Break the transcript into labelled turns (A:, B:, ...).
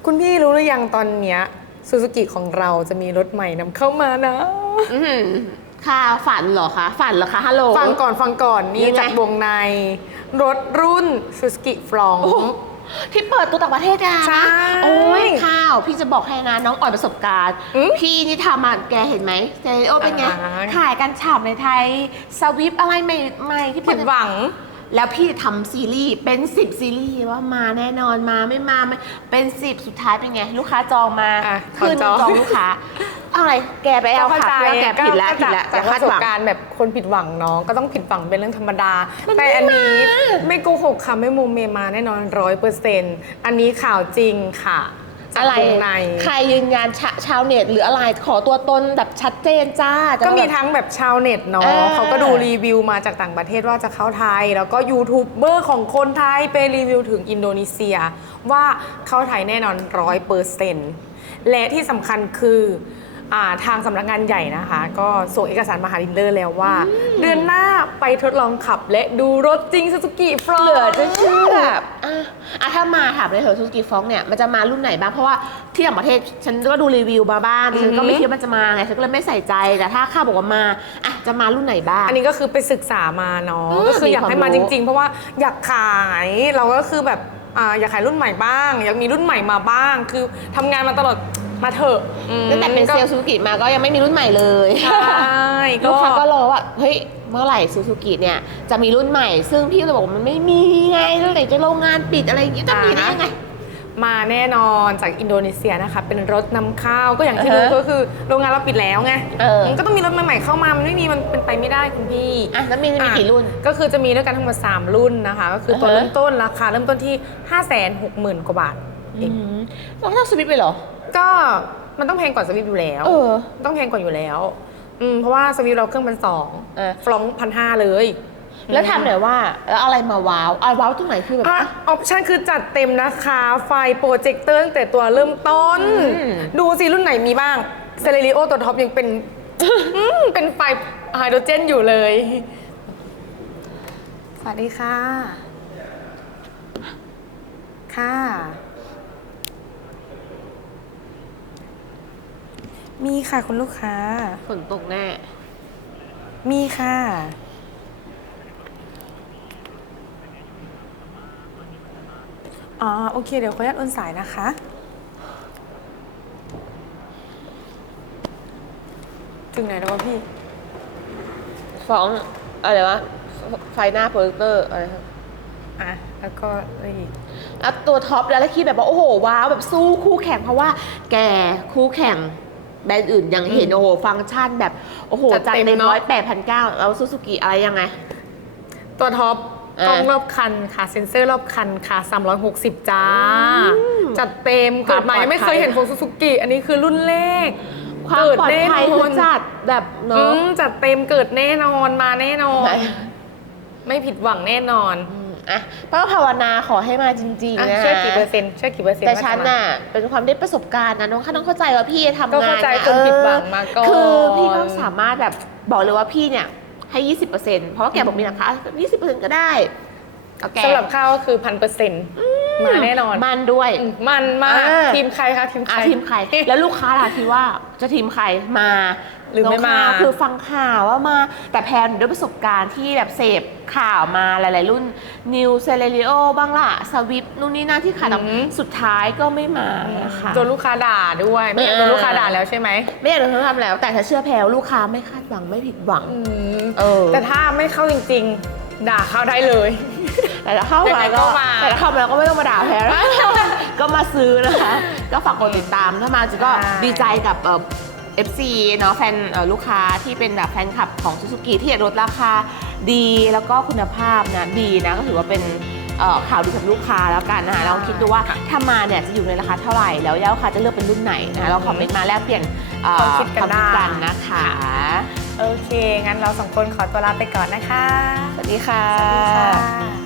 A: คุณพี่รู้หรือยังตอนเนี้ยซูซูกิของเราจะมีรถใหม่นำเข้ามานะ
B: ค่ะฝันเหรอคะฝันเหรอคะฮัลโหล
A: ฟังก่อนนี่จากวงในรถรุ่นซูซูกิฟรอง
B: ที่เปิดตัวต่างประเทศนะ
A: ใช่
B: โอ้ยข้าวพี่จะบอกให้นะน้องอ่อยประสบการณ์พี่นี่ทำมาแกเห็นไหมเจโอเป็นไงขายกันฉ่ำในไทยสวิฟอะไรใหม่ที่
A: ผิดหวัง
B: แล้วพี่ทำซีรีส์เป็น10ซีรีส์ว่ามาแน่นอนมาไม่เป็น10สุดท้ายเป็นไงลูกค้าจองมาคืนจองลูกค้าอะไรแกไปเอาค่ะแกผิดแล้ว
A: จากประสบการณ์แบบคนผิดหวังน้องก็ต้องผิดหวังเป็นเรื่องธรรมดาแต่อันนี้ไม่โกหกค่ะไม่มูเมมาแน่นอน100%อันนี้ข่าวจริงค่ะ
B: อะไรใครยืนยันชาวเน็ตหรืออะไรขอตัวตนแบบชัดเจนจ้า
A: ก็มีทั้งแบบชาวเน็ตเนาะเขาก็ดูรีวิวมาจากต่างประเทศว่าจะเข้าไทยแล้วก็ยูทูบเบอร์ของคนไทยไปรีวิวถึงอินโดนีเซียว่าเข้าไทยแน่นอน100%และที่สำคัญคือทางสำนักงานใหญ่นะคะก็ส่งเอกสารมาหาดีลเลอร์แล้วว่าเดือนหน้าไปทดลองขับและดูรถจริงซูซูกิฟรอง
B: เหลือจะเชื่อถ้ามาถามเลยเถอะซูซูกิฟรองเนี่ยมันจะมารุ่นไหนบ้างเพราะว่าที่ต่างประเทศฉันก็ดูรีวิวมาบ้างฉันก็ไม่คิดว่ามันจะมาไงฉันก็เลยไม่ใส่ใจแต่ถ้าข้าบอกว่ามาจะมารุ่นไหนบ้าง
A: อันนี้ก็คือไปศึกษามาเนาะก็คืออยากให้มาจริงๆเพราะว่าอยากขายเราก็คือแบบอยากขายรุ่นใหม่บ้างอยากมีรุ่นใหม่มาบ้างคือทำงานมาตลอดมาเถอะ
B: ตั้งแต่เป็นเซลล์ซูซูกิมาก็ยังไม่มีรุ่นใหม่เลย
A: ใช่
B: ลูกค้าก็รอว่าเฮ้ยเมื่อไหร่ซูซูกิเนี่ยจะมีรุ่นใหม่ซึ่งพี่จะบอกมันไม่มีไงตั้งแต่จะโรงงานปิดอะไรอย่างงี้จะมีได้ยังไง
A: มาแน่นอนจากอินโดนีเซียนะคะเป็นรถนำเข้าก็อย่างที่รู้ก็คือโรงงานเราปิดแล้วไงมันก็ต้องมีรถใหม่ๆเข้ามามันไม่มีมันเป็นไปไม่ได้คุณพี่
B: แล้วมีกี่รุ่น
A: ก็คือจะมีด้วยกันทั้งหมด3รุ่นนะคะก็คือตัวเริ่มต้นราคาเริ่มต้นที่ 560,000 กว่าบาทเอง
B: แล้วถ้าสวิฟต์ไปเหรอ
A: ก็มันต้องแพงกว่าสวิฟต์อยู่แล้วต้องแพงกว่าอยู่แล้วเพราะว่าสวิฟต์เราเครื่อง1,200ฟรอง1,500เลย
B: แล้วทำหน่อยว่าแล้วอะไรมาว้าวว้าวตรงไหนคือแบบ
A: ออปชั่นคือจัดเต็มนะคะไฟโปรเจคเตอร์ตั้งแต่ตัวเริ่มต้นดูสิรุ่นไหนมีบ้างเซเลริโอตัวท็อปยังเป็นเป็นไฟไฮโดรเจนอยู่เลยสวัสดีค่ะค่ะมีค่ะคุณลูกค้า
B: ฝนตกแน่
A: มีค่ะโอเคเดี๋ยวขออนุญาตโอนสายนะคะถึงไหนแล้ววะพี่
B: ฟ้องอะไรวะไฟหน้าโปรเจคเตอร์อะไรครับ
A: แล้วก็อีก
B: แล้วตัวท็อปแล้วคิดแบบว่าโอ้โหว้าวแบบสู้คู่แข่งเพราะว่าแกคู่แข่งแบรนด์อื่นยังเห็นโอ้โหฟังก์ชันแบบโอ้โหจัดเต็ม108,900แล้วซูซูกิอะไรยังไง
A: ตัวท็อปกล้องรอบคันค่ะเซ็นเซอร์รอบคันค่ะ360จ้าจัดเต็มเกิดมายังไม่เคยเห็นของซูซูกิอันนี้คือรุ่นแรก
B: ความปลอดภัยคือจัดแบบเนาะ
A: จัดเต็มเกิดแน่นอนมาแน่นอนไม่ผิดหวังแน่นอน
B: ก็ภาวนาขอให้มาจริงๆนะ
A: ช่วยกี่เปอร์เซ็นต์
B: แต่ฉันน่ะเป็นความได้ประสบการณ์นะน้องเข้าใจว่าพี่ทำงานก็
A: เข้าใจคนผิดหวังมาก่อน
B: คือพี่ก็สามารถแบบบอกเลยว่าพี่เนี่ยให้ 20%เพราะว่าแกบอกมีราคา 20% ก็ได้
A: สำหรับข้าวก็คือ 1,000%มาแน่นอน
B: มันด้วย
A: มันมากทีมใครคะทีม
B: ใครแล้วลูกค้าล่ะคิดว่าจะทีมใครมา
A: หรือไม่มา
B: คือฟังข่าวว่ามาแต่แพนด้วยประสบการณ์ที่แบบเสพข่าวมาหลายๆรุ่นนิวเซเลริโอบ้างล่ะสวิฟนู่นนี่นั่นที่ขายสุดท้ายก็ไม่มานะคะ
A: โดนลูกค้าด่าด้วยไม่อยากโดนลูกค้าด่าแล้วใช่ไหม
B: ไม่อยากโดนเขาทำแล้วแต่ถ้าเชื่อแพลลูกค้าไม่คาดหวังไม่ผิดหวัง
A: แต่ถ้าไม่เข้าจริงๆด่าเข้าได้เลย
B: แต่ถ้าเข้ามาก็ไม่ต้องมาด่าแพลก็มาซื้อนะคะก็ฝากกดติดตามถ้ามาก็ดีใจกับFC เนาะแฟนลูกค้าที่เป็นแบบแฟนคลับของซูซูกิที่ลดราคาดีแล้วก็คุณภาพนะดีนะก็ถือว่าเป็นข่าวดีกับลูกค้าแล้วกันนะคะลองคิดดูว่าถ้ามาเนี่ยจะอยู่ในราคาเท่าไหร่แล้วลูกค้าจะเลือกเป็นรุ่นไหนนะเราคอมเมนต์มาแลกเปลี่ยน
A: ความคิด
B: กันนะคะ
A: โอเคงั้นเรา2 คนขอตัวลาไปก่อนนะคะ
B: สวัสดีค่ะ